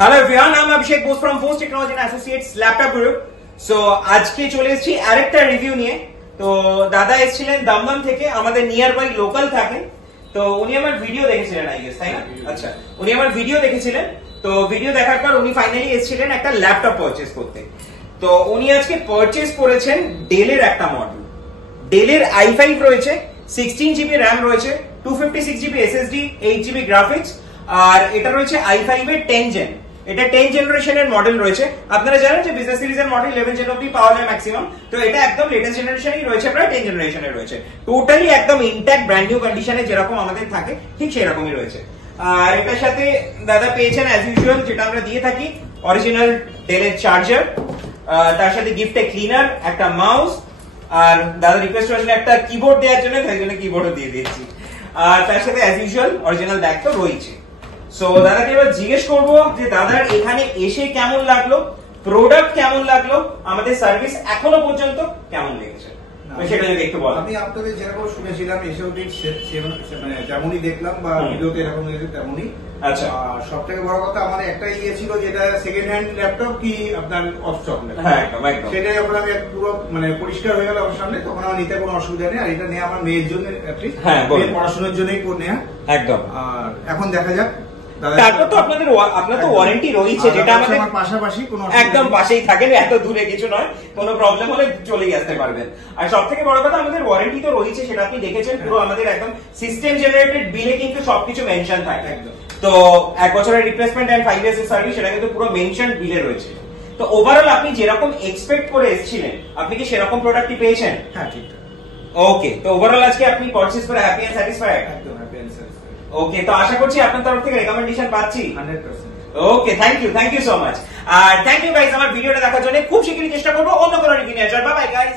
Hello everyone, I'm Abhishek Bose from Force Technology and Associates Laptop Group. So আজকে চলে এসেছি আরেকটা review নিয়ে। তো দাদা এসেছিলেন দমদম থেকে, আমাদের নিয়ার বাই লোকাল থাকেন। তো উনি আমার ভিডিও দেখেছিলেন আই গেস, তাই না? আচ্ছা, উনি আমার ভিডিও দেখেছিলেন। তো ভিডিও দেখার পর উনি ফাইনালি এসেছিলেন একটা ল্যাপটপ পারচেজ করতে। তো উনি আজকে পারচেজ করেছেন ডেলের একটা মডেল। ডেলের i5 রয়েছে, 16 জিবি র্যাম রয়েছে, 256 জিবি এসএসডি, 8 জিবি গ্রাফিক্স, আর এটা রয়েছে i5 এর 10 জেন। এটা 10 জেনারেশনের মডেল রয়েছে। আপনারা জানেন যে বিজনেস সিরিজের মডেল 11 জেন অবধি পাওয়া যায় ম্যাক্সিমাম। তো এটা একদম লেটেস্ট জেনারেশনই রয়েছে, প্রায় 10 জেনারেশনের রয়েছে। টোটালি একদম ইনট্যাক্ট ব্র্যান্ড নিউ কন্ডিশনে যেরকম আমাদের থাকে ঠিক সেরকমই রয়েছে। আর এটার সাথে দাদা পেয়েছেন অ্যাজ ইউজুয়াল যেটা আমরা দিয়ে থাকি, অরিজিনাল ডেলের চার্জার, তার সাথে গিফটে ক্লিনার, একটা মাউস, আর দাদা রিকোয়েস্ট করেছিল একটা কিবোর্ড দেওয়ার জন্য, তাই জন্য কিবোর্ডও দিয়ে দিয়েছি। আর তার সাথে অ্যাজ ইউজুয়াল অরিজিনাল ব্যাগ তো রয়েছে। সো দাদাকে এবার জিজ্ঞেস করবো যে দাদার এখানে এসে কেমন লাগলো, প্রোডাক্ট কেমন লাগলো, আমাদের সার্ভিস এখনো পর্যন্ত কেমন লেগেছে সেটা যদি একটু বল। আমি আপনাদের যেরকম শুনেছিলাম এসেও ঠিক মানে যেমনই দেখলাম বা ভিডিওতে এরকম লেগেছে তেমনই। আচ্ছা, সব থেকে বড় কথা আমার একটাই ইয়ে ছিল যেটা সেকেন্ড হ্যান্ড ল্যাপটপ কি আপনার অফ স্টক, হ্যাঁ একদম একদম, সেটাই যখন আমি পুরো মানে পরিষ্কার হয়ে গেল আমার সামনে, তখন আমার নিতে কোনো অসুবিধা নেই। আর এটা নিয়ে আমার মেয়ের জন্য মেয়ের পড়াশোনার জন্যই নেওয়া একদম। আর এখন দেখা যাক। তারপর তো আপনার তো ওয়ারেন্টি রয়েছে, যেটা আমাদের পাশাপাশি কোনো একদম পাশেই থাকেন, এত দূরে কিছু নয়, কোনো প্রবলেম হলে চলেই আসতে পারবেন। আর সব থেকে বড় কথা আমাদের ওয়ারেন্টি তো রয়েছে, সেটা আপনি দেখেছেন পুরো আমাদের একদম সিস্টেম জেনারেটেড বিলে কিন্তু সবকিছু মেনশন থাকে একদম। তো 1 বছরের রিপ্লেসমেন্ট এন্ড 5 ইয়ার্স এর সার্ভিস, সেটা কিন্তু পুরো মেনশন বিলে রয়েছে। তো ওভারঅল আপনি যেরকম এক্সপেক্ট করে এসেছিলেন, আপনি কি সেরকম প্রোডাক্টই পেয়েছেন? হ্যাঁ ঠিক। ওকে, তো ওভারঅল আজকে আপনি পারচেজ করে হ্যাপি এন্ড স্যাটিসফাইড? একদম হ্যাপি এন্ড স্যাটিসফাইড। ওকে, তো আশা করছি আপনার তরফ থেকে রেকমেন্ডেশন পাচ্ছি 100%। Okay, thank you so much. আর থ্যাংক ইউ গাইস আমার ভিডিওটা দেখার জন্য। খুব শীঘ্রই চেষ্টা করবো অন্য কোনো রিভিউ নিয়ে আসার। Bye bye guys.